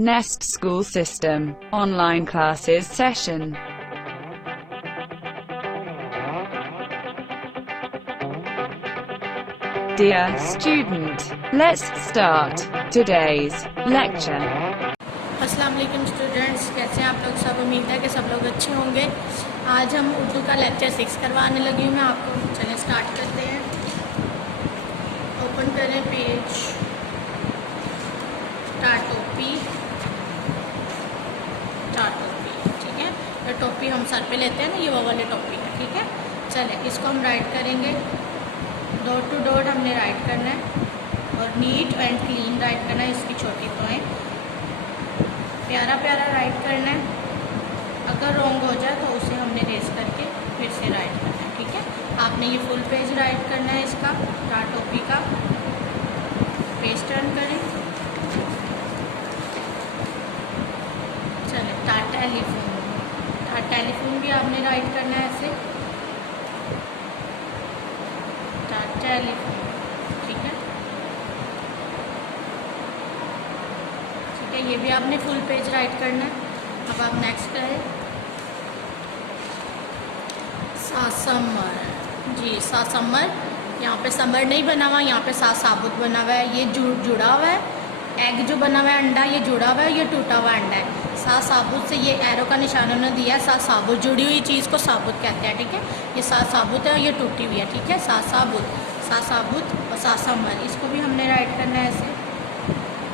Nest School System, Online Classes Session. Dear student, let's start today's lecture. अस्सलाम वालेकुम students, कैसे हैं आप लोग सब। उम्मीद है कि सब लोग अच्छे होंगे। आज हम उर्दू का लेक्चर 6 करवाने लगी हूँ मैं आपको। चलें स्टार्ट करते हैं। ओपन करें पेज टॉपी, ठीक है। तो टॉपी हम सर पे लेते हैं ना, ये वो वाले टॉपी है, ठीक है। चलें इसको हम राइट करेंगे। डॉट टू डॉट हमने राइट करना है और नीट एंड क्लीन राइट करना है। इसकी छोटी तोएं प्यारा प्यारा राइट करना है। अगर रॉन्ग हो जाए तो उसे हमने रेस करके फिर से राइट करना है, ठीक है। आपने ये फुल पेज राइट करना है इसका टॉपी का। पेज टर्न करें। चले टेलीफोन भी आपने राइट करना है ऐसे टेलीफोन, ठीक है। ये भी आपने फुल पेज राइट करना है। अब आप नेक्स्ट करें। सासमर, जी सासमर। यहाँ पे समर नहीं बना हुआ, यहाँ पे साबुत बना हुआ है। ये जुड़ा हुआ है। एग जो बना हुआ है अंडा, ये जुड़ा हुआ है, ये टूटा हुआ अंडा है। साबुत से ये एरो का निशान उन्होंने दिया है। साबुत, जुड़ी हुई चीज़ को साबुत कहते हैं, ठीक है। ये साबुत है और ये टूटी हुई है, ठीक है। साबुत और सासमर, इसको भी हमने राइट करना है ऐसे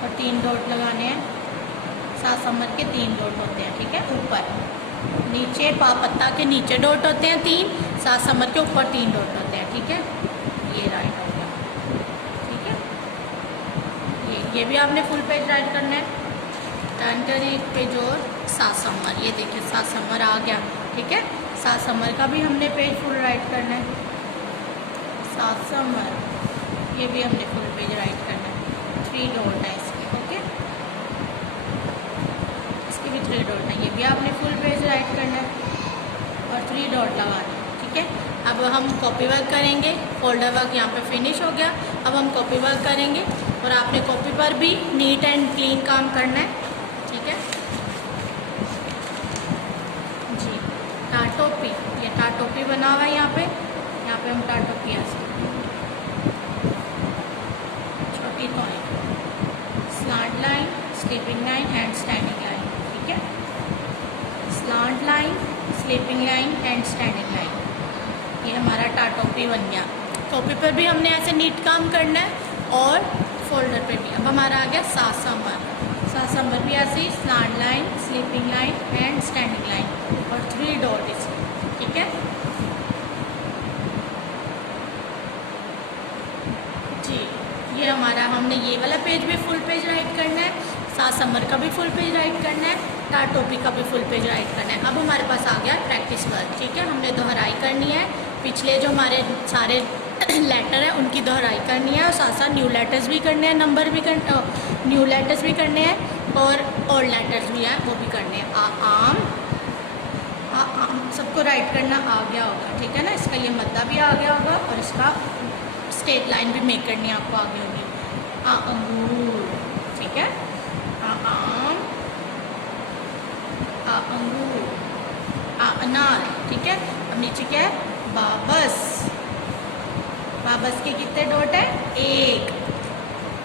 और 3 डॉट लगाने हैं। सासमर के 3 डॉट होते हैं, ठीक है। ऊपर नीचे पत्ता के नीचे डॉट होते हैं 3, सासमर के ऊपर 3 डॉट होते हैं, ठीक है। ये राइट हो गया, ठीक है। ये भी आपने फुल पेज राइट करना है। टर्न करें एक पेज और सासमर, ये देखिए सासमर आ गया, ठीक है। सासमर का भी हमने पेज फुल राइट करना है। सासमर, ये भी हमने फुल पेज राइट करना है। 3 डॉट है इसके, ओके। इसके भी 3 डॉट है। ये भी आपने फुल पेज राइट करना है और 3 डॉट लगाना है, ठीक है। अब हम कॉपी वर्क करेंगे। फोल्डर वर्क यहाँ पे फिनिश हो गया। अब हम कॉपी वर्क करेंगे और आपने कॉपी पर भी नीट एंड क्लीन काम करना है, ठीक है जी। टॉपी, ये टॉपी बना हुआ है यहाँ पे हम टॉपी ऐसे छोटी तोएं, slant line, sleeping line and standing line, ठीक है। Slant line, sleeping line and standing line, ये हमारा टॉपी बन गया। टॉपी पर भी हमने ऐसे नीट काम करना है और फोल्डर पे भी। अब हमारा आ गया सासमर भी ऐसे ही slant line, sleeping line and standing line और 3 डॉट इसमें, ठीक है जी। ये हमारा, हमने ये वाला पेज भी फुल पेज राइट करना है। सासमर का भी फुल पेज राइट करना है। टॉपी का भी फुल पेज राइट करना है। अब हमारे पास आ गया प्रैक्टिस वर्क, ठीक है। हमने दोहराई करनी है। पिछले जो हमारे सारे लेटर हैं उनकी दोहराई करनी है और साथ साथ न्यू लेटर्स भी करने हैं, नंबर भी न्यू लेटर्स भी करने हैं और ओल्ड लेटर्स भी हैं, वो भी करने हैं। आम सबको राइट करना आ गया होगा, ठीक है ना। इसका ये मद्दा भी आ गया होगा और इसका स्ट्रेट लाइन भी मेक करनी आपको आ गई होगी। अंगूर, ठीक है। आम, अंगूर, अनार, ठीक है। अब नीचे क्या है, बाबस के कितने डॉट है, 1।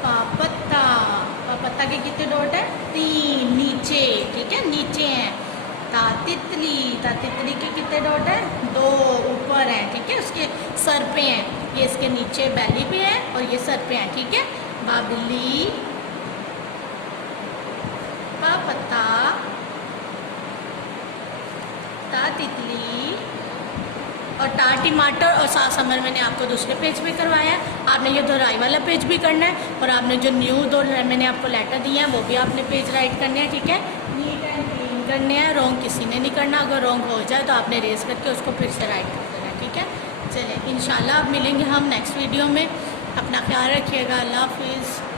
पापत्ता के कितने डॉट है, 3 नीचे, ठीक है, नीचे हैं। तातितली के कितने डॉट है, 2 ऊपर हैं, ठीक है, उसके सर पे हैं। ये इसके नीचे बैली पे है और ये सर पे है, ठीक है। बाबली, पापत्ता, तातितली और टमाटर और सासमर मैंने आपको दूसरे पेज पे करवाया है। आपने ये दोहराई वाला पेज भी करना है और आपने जो न्यू मैंने आपको लेटर दिए हैं वो भी आपने पेज राइट करने हैं, ठीक है। नीट एंड क्लीन करने हैं। रॉन्ग किसी ने नहीं करना। अगर रॉन्ग हो जाए तो आपने रेस करके उसको फिर से राइट कर देना है, ठीक है। चलिए इंशाल्लाह अब मिलेंगे हम नेक्स्ट वीडियो में। अपना ख्याल रखिएगा। अल्लाह हाफिज़।